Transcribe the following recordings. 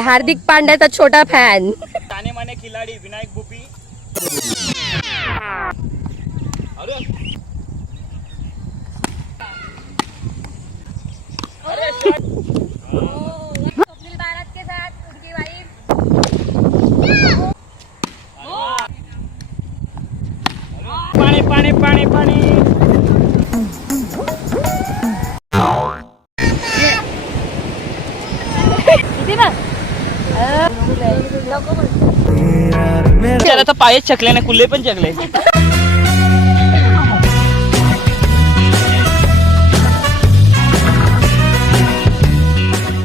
हार्दिक पांड्याचा छोटा फॅन ताने माने खिलाडी विनायक गुपी अरे. भारत के साथ उनकी वाइफ पाणी पाणी पाणी पाणी. त्याला तर पायच चकले नाही कुल्ले पण चकले.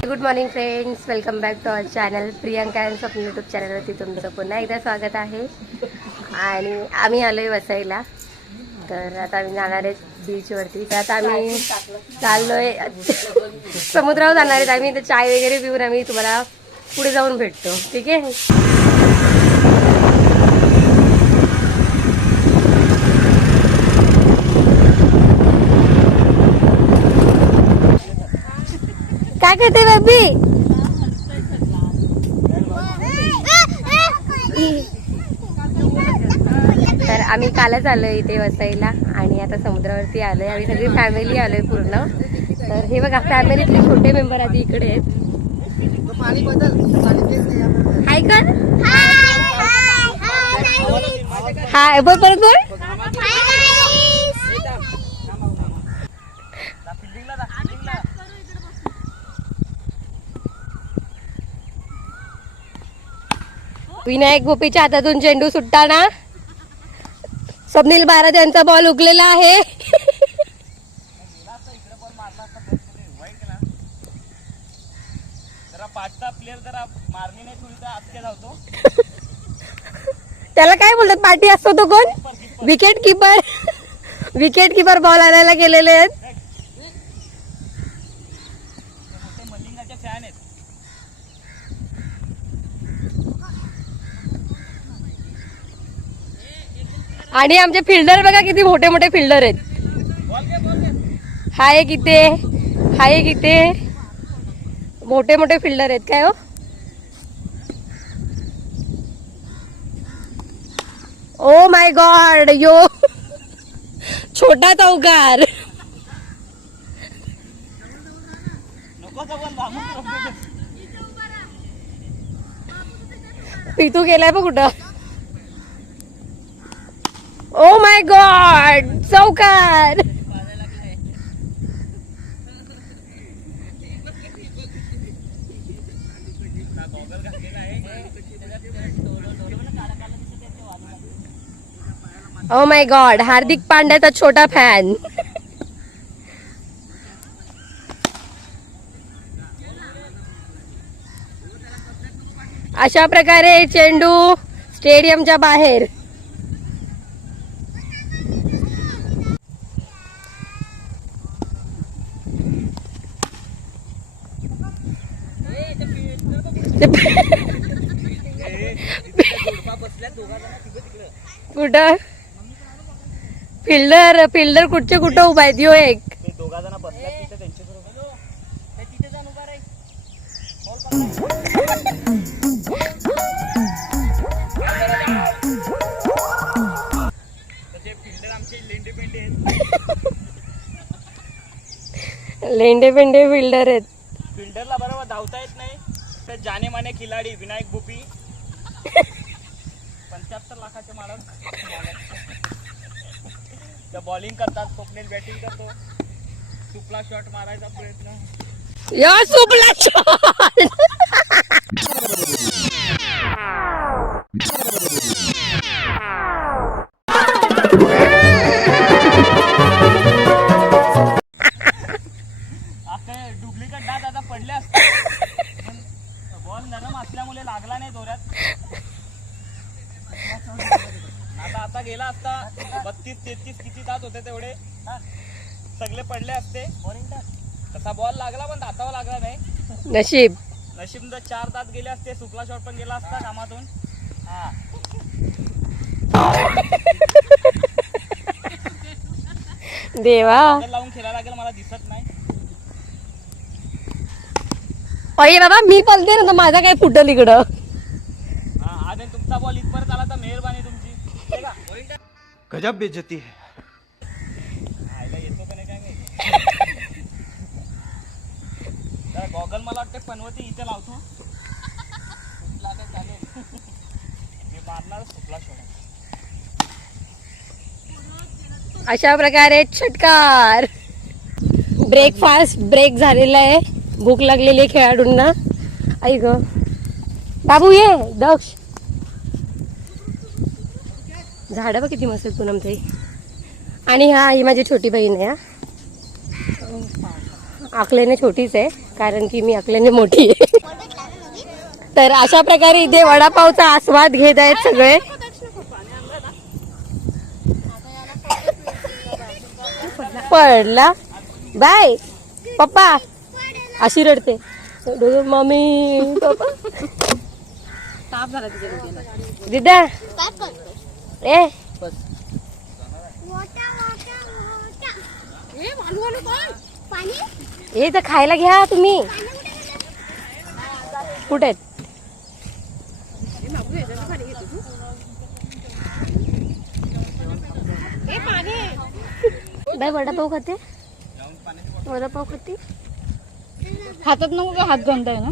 Good morning friends welcome back to our channel Priyanka and Swapna YouTube चॅनलवरती तुमचं पुन्हा एकदा स्वागत आहे. आणि आम्ही आलो आहे वसईला. तर आता आम्ही जाणार आहे बीचवरती तर आता आम्ही आहे समुद्रावर जाणार आहेत. आम्ही तर चाय वगैरे पिऊन आम्ही तुम्हाला पुढे जाऊन भेटतो. ठीक आहे? काय करते बेबी तर आम्ही कालच आलोय इथे वसईला आणि आता समुद्रावरती आलोय. आम्ही सगळी फॅमिली आलोय पूर्ण. तर हे बघा फॅमिलीतले छोटे मेंबर आधी इकडे आहेत. हाय कर. हाय बोल परत बोल. विनायक गोपीच्या हातातून चेंडू सुटताना. स्वप्नील भारत यांचा बॉल उगलेला आहे. पाचचा प्लेअर जरा मारणी नाही थोडी तर आजच्या धावतो. त्याला काय बोलतात पार्टी असतो तो कोण? Wicket keeper wicket keeper ball आणायला गेलेले आहेत. आणि आमचे फिल्डर बघा किती मोठे मोठे फिल्डर आहेत. हाय किती? हाय किती? मोठे मोठे फिल्डर आहेत काय हो? ओ माय गॉड यो. छोटा चौकार. पितू गेलाय बघ कुठं. ओ माय गॉड चौकार. ओ माय गॉड हार्दिक पांड्याचा छोटा फॅन अशा प्रकारे चेंडू स्टेडियमच्या बाहेर कुठं फिल्डर फिल्डर कुठचे कुठं उभा आहेत यो एक. ते दोघा जण तिथे लेंडे पेंडे आहेत. लेंडे पेंडे फिल्डर आहेत. फिल्डरला बरोबर धावता येत नाही. तर जाने माने खिलाडी विनायक गुपी पंच्याहत्तर लाखाचे मालक. त्या बॉलिंग करतात स्वप्नील बॅटिंग करतो. सुपला शॉट मारायचा प्रयत्न. या सुपला डुप्लिकेट डाग आता पडले असते. बॉल नरम असल्यामुळे लागला नाही दोऱ्यात आता आता गेला असता बत्तीस तेहतीस किती दात होते तेवढे? सगळे पडले असते. तसा बॉल लागला पण दातावर लागला नाही. नशीब. नशीब जर चार दात गेले असते. सुपला शॉट पण गेला असता कामातून. हा. देवा. तर लावून खेळायला लागेल मला दिसत नाही. अरे बाबा मी पलते ना तर माझा काय फुटल इकडं हा आणि तुमचा बॉल इथपर्यंत आला तर मेहरबानी तुमची हे का? गजब बेइज्जती है। आयला येतो का नाही काय माहिती जरा गॉगल मला वाटतं पनवती इथे लावतो. सुटला तर चालेल. मी मारणार सुटला सोडा अशा प्रकारे छटकार. ब्रेकफास्ट ब्रेक झालेला आहे. भूक लागलेली आहे खेळाडूंना. ग. बाबू ये दक्ष. झाडं बघ किती मस्त आहेत पूनम ताई. आणि हा ही माझी छोटी बहीण आहे हा. आकलेने छोटीच आहे कारण की मी आकलेने मोठी आहे. तर अशा प्रकारे इथे वडापावचा आस्वाद घेत आहेत सगळे. पडला. बाय. पप्पा अशी रडते. Mummy papa. दिदा ए. हे तर खायला घ्या तुम्ही. कुठे आहेत? बाय वडापाव खाते? वडापाव खाते? हातात नको का? हात गंधाय ना?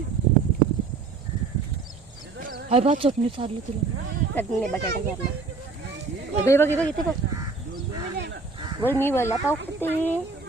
हाय बा चटणी चालली तुला. चटणी बटाटा घातला बघ बघ इथे बघ. बोल मी वडापाव खाते.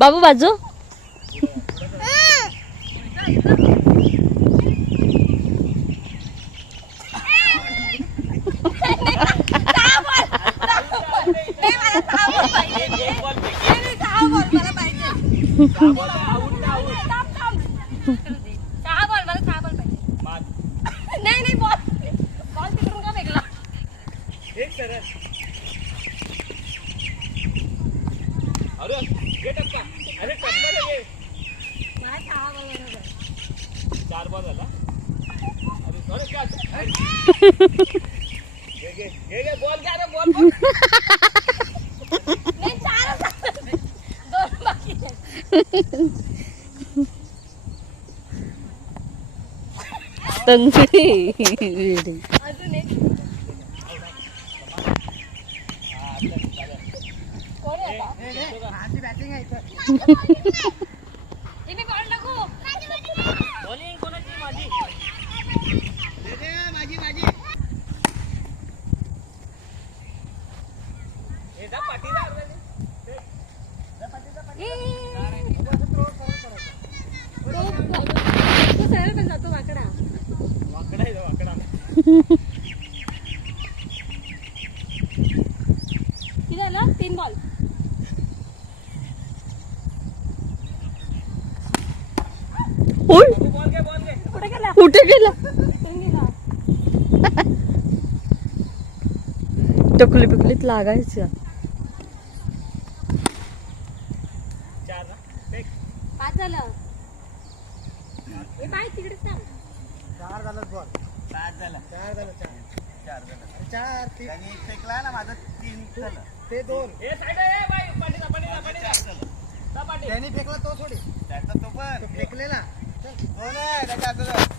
बाबू बाजू. తంగి బ్యాటింగ్ అయితే कुठे गेला टकली पिकलीत लागायचं चार चार झालं चार झालं चार फेकला ना माझं तीन झालं ते दोन हे साईड त्यांनी फेकला तो थोडी त्याचा तो पण फेकलेला त्याच्या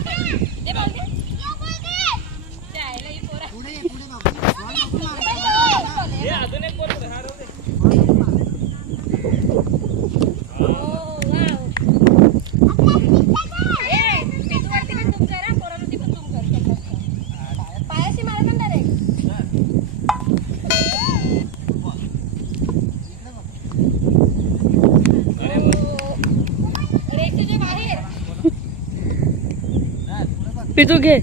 બીજું કે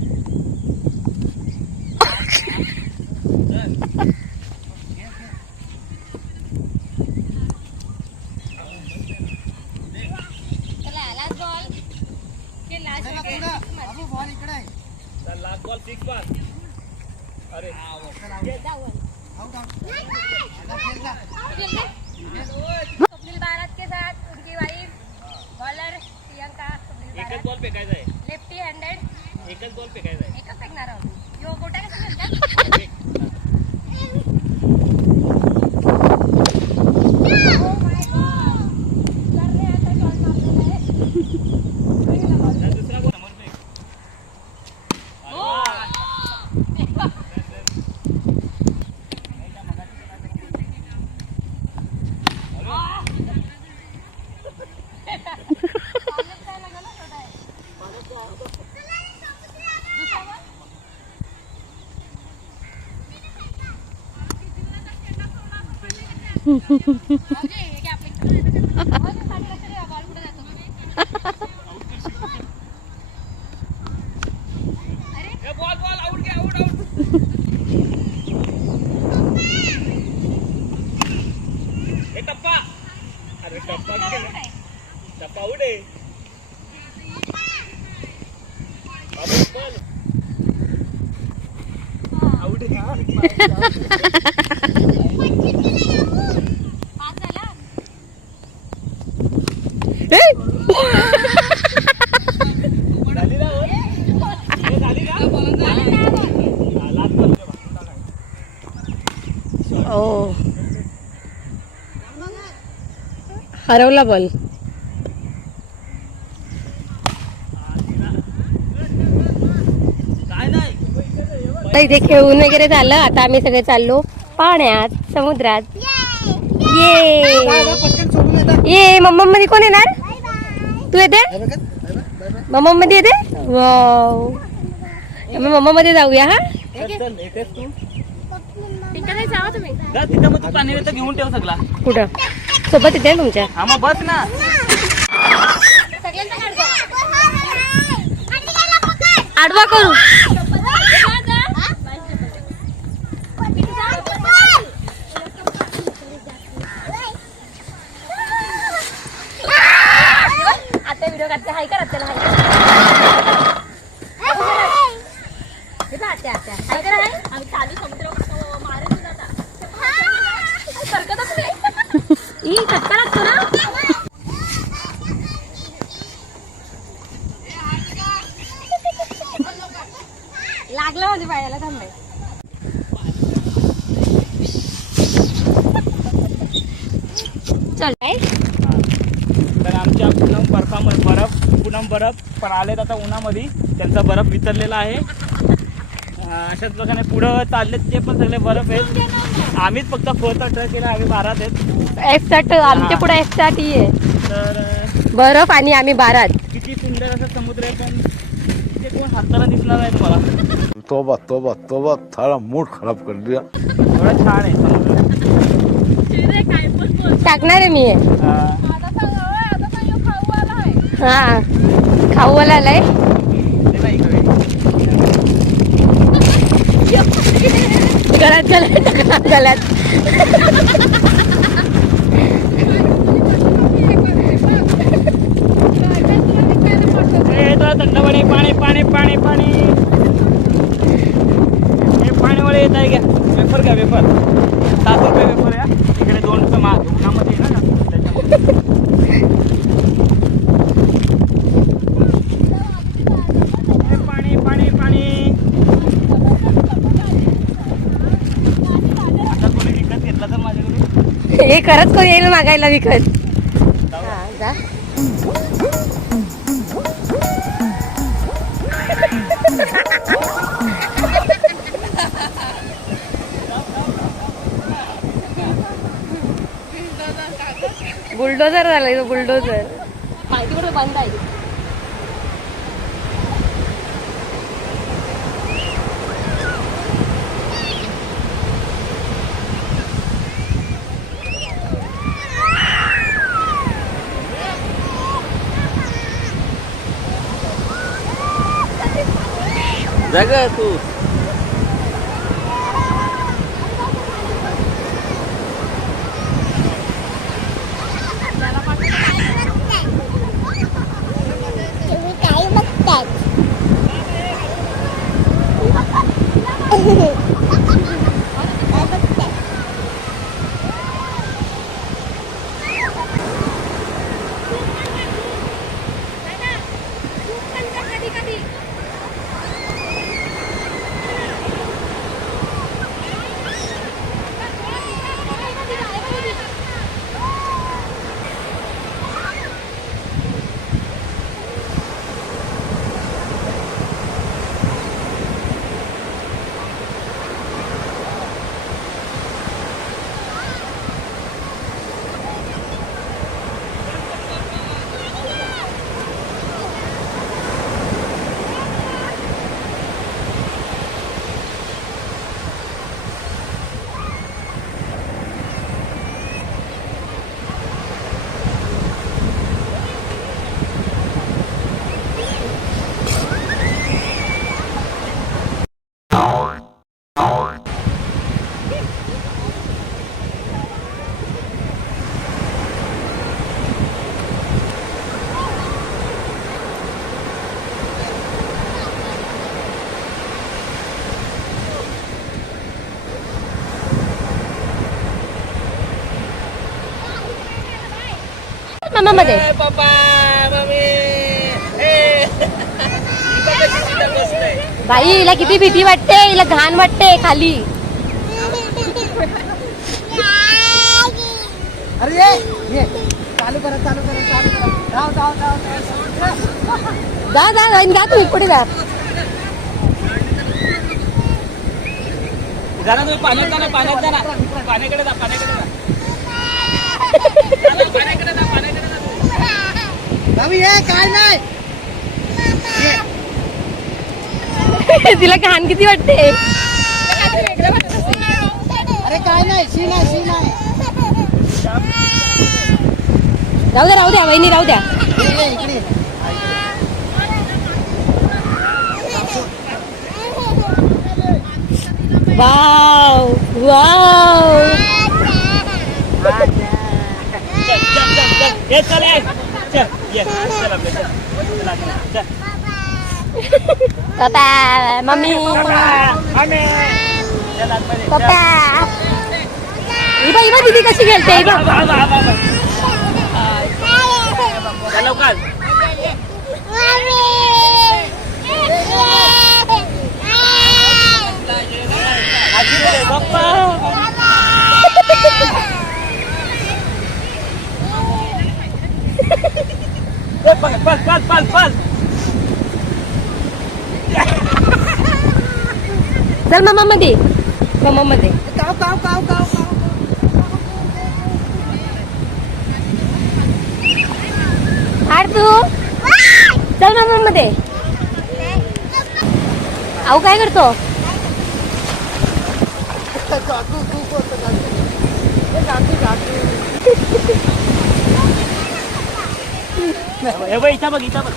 โอ้โห हरवला बॉल. इथे खेळून वगैरे झालं. आता आम्ही सगळे चाललो पाण्यात समुद्रात. ये ये मम्मा मध्ये कोण येणार? तू येते? मम्मा मध्ये येते? वाव मम्मा मध्ये जाऊया हा? कुठं? सोबत येते ना तुमच्या. हा मग बस ना. आडवा करू. आता व्हिडिओ काढते. हाय कर आत्याला हाय आत्या हाय कर हाय आम्ही चालू समुद्र मारे तुला आता सरकतच नाही ई चटका लागतो ना लागलं माझ्या पायाला थांबे चल काय तर आमच्या पूनम बर्फामध्ये बर्फ बर्फ पण आलेत आता उन्हामध्ये. त्यांचा बर्फ वितरलेला आहे. अशाच प्रकारे पुढं चाललेत ते पण सगळे बर्फ आहेत. आम्हीच फक्त फोरचा ट्रक केला आम्ही बारात आहेत. एफ साठ आमच्या पुढे एफ साठ ही आहे. तर बर्फ आणि आम्ही बारात. किती सुंदर असा समुद्र आहे पण ते कोण हाताला दिसणार नाही तुम्हाला तोबा तोबा तोबा थारा मूड खराब कर दिया. छान आहे समुद्र. टाकणार आहे मी. हे. खाऊ आहे खाऊवाला आलाय गळ्यात गळ्यात. गळ्यात थंड पाणी पाणी पाणी पाणी पाणी. हे येत आहे घ्या वेफर घ्या वेफर? सात रुपये वेफर या इकडे दोन रुपये महाग उन्हामध्ये ना त्याच्यामध्ये हे पाणी पाणी पाणी आता कोणी विकत घेतला तर माझ्याकडून हे खरंच कोण येईल मागायला विकत हा, जा. बुलडोजर झालाय तो बुलडोजर माहिती बंद आहे जागा तू मामा मध्ये बाई हिला किती भीती वाटते हिला घाण वाटते खाली. अरे ये ये. चालू करा चालू करा चालू करा. जाओ जाओ जाओ जाओ. जा जा जा जा तुम्ही पुढे जा. जा ना तुम्ही पाण्यात जा ना पाण्यात जा ना. पाण्याकडे जा पाण्याकडे जा. बाबी ये काय नाही. तिला घाण किती वाटते. अरे काय नाही शी नाही शी नाही. राहू द्या राहू द्या वहिनी राहू द्या. Wow wow. चल चल चल चल ये चल ये चल ये चल आपले चल चल आगे, चल पप्पा मम्मी पळ पळ पळ पळ पळ. चल मामा मध्ये मामा मध्ये काव काव काव काव काव. हाड तू. चल मामा मध्ये अहो काय करतो? काकू तू कोणतं काकू हे काकू काकू हे बघ इथं बघ इथं बघ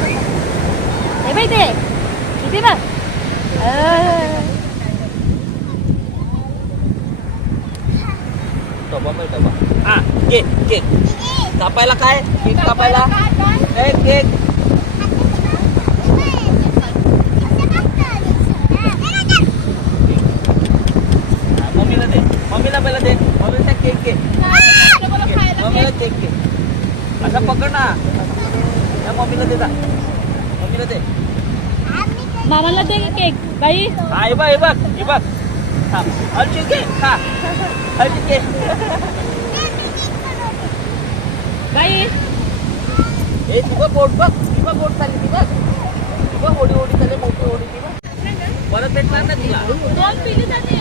हे बाई ते किती बघ अं. हा केक केक. कापायला काय? केक कापायला ए, केक. मम्मीला दे मम्मीला पहिला दे. मम्मीला केक घे मम्मीला केक घे असा पकड ना. मम्मीला दे जा. मम्मीला दे. मामाला दे केक बाई. हा हे बघ हे बघ हे बघ. हा. हलची घे हा. हलची घे बाई. ए ती बघ बोट बघ ती बघ बोट चालली ती बघ. ती बघ ओढी ओढी चालली मोठी ओढी ती बघ. परत भेटणार ना तिला. दोन पिली जाते.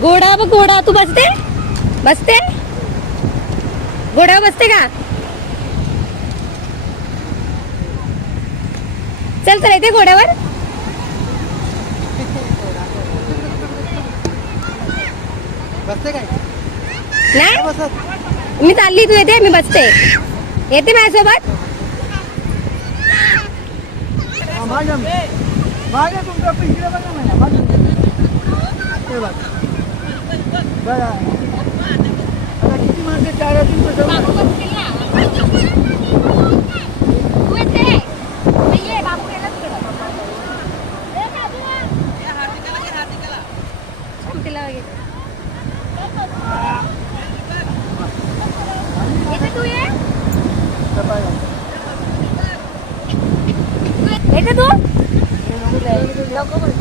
घोडा बघ घोडा. तू बसते? बसते? घोड्यावर बसते का? चल चल येते घोड्यावर. बसते काय नाही। मी चालली तू येते मी बसते। येते माझ्यासोबत हा, माझ्या माझ्या येते तू नको बोल.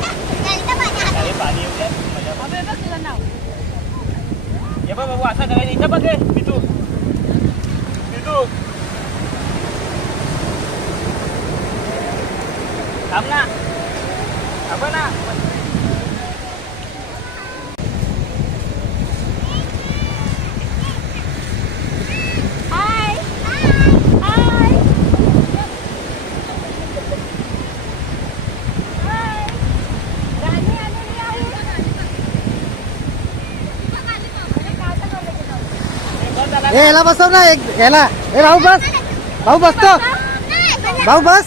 अरे पाणी येऊ द्या मजा हे बघ बाबू असं करायचं इथं बघ हे, पितू पितू थांब ना थांब ना हे याला बसव ना एक. याला. ए भाऊ बस. भाऊ बसतो. भाऊ बस.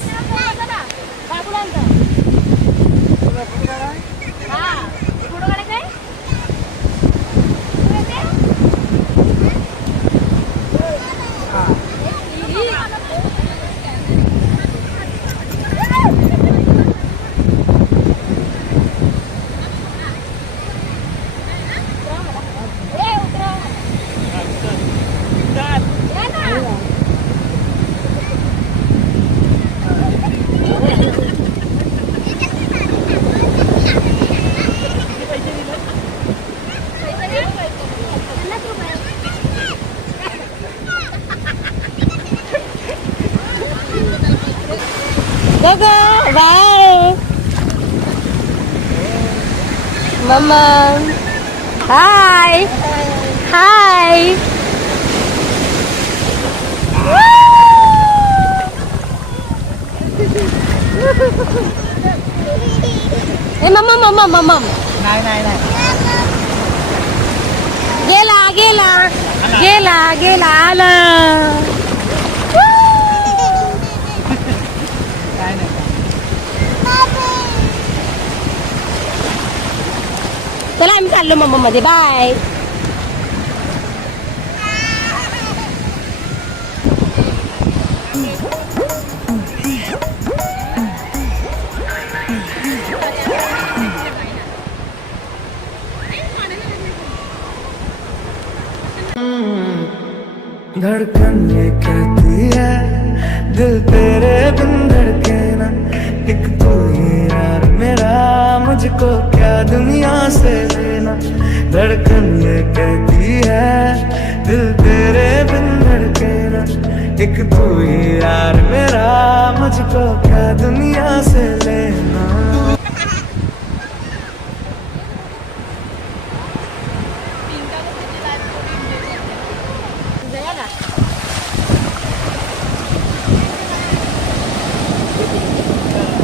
मम्मा हाय हाय ए मम्मा मम्मा मम्मा नाही नाही नाही गेला गेला गेला गेला आला काय नाही चला आम्ही चाललो मम्मा मध्ये. बाय धड़कन ये कहती है दिल तेरे बिन धड़के ना। एक तू ही यार मेरा मुझको दुनिया से लेना धड़कन ये कहती है दिल तेरे बिन धड़के ना। एक तू ही यार मेरा मुझको क्या दुनिया से लेना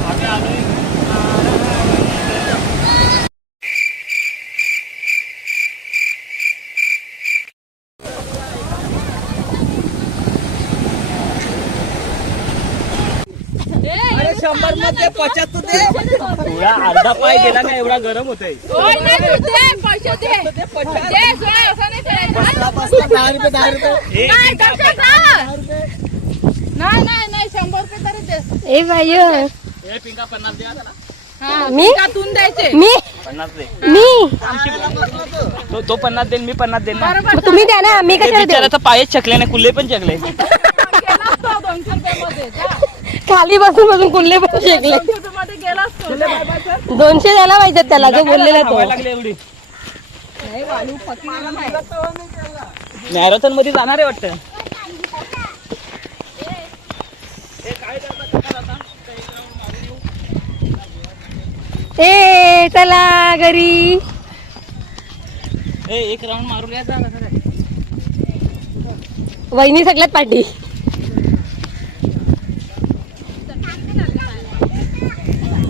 आम्ही आलोय अरे शंभरमध्ये पचातू दे अर्धा पाय गेला का एवढा गरम होतोय? दहा रुपये दहा रुपये. नाही नाही नाही शंभर रुपये तरी दे. ए हे पिंका पन्नास द्या. मी? द्यायचे. मी? पन्नास दे. मी? तो तो पन्नास देईन मी पन्नास ना. मग तुम्ही द्या ना मी कशाला पायच चकले नाही कुल्ले पण चकले दोनशे रुपये मध्ये जा. खाली बसून बसून कुल्ले पण शेकले. दोनशे द्यायला पाहिजेत त्याला जो बोललेला तो. मॅरेथॉनमध्ये जाणार आहे वाटतं. ए चला घरी. एक राऊंड मारून? वहिनी सगळ्यात पाठी.